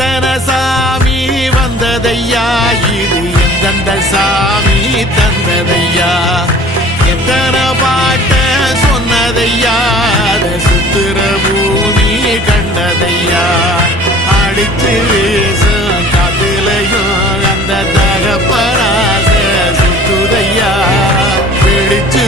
எத்தனை சாமி வந்ததையா இது எந்தெந்த சாமி தந்ததையா எத்தனை பாட்ட சொன்னதையா அதை சுத்துற பூமி கண்டதையா அடிச்சு வீசும் காத்துலையும் அந்த தகப்பராச சுத்துதையா பிடிச்சு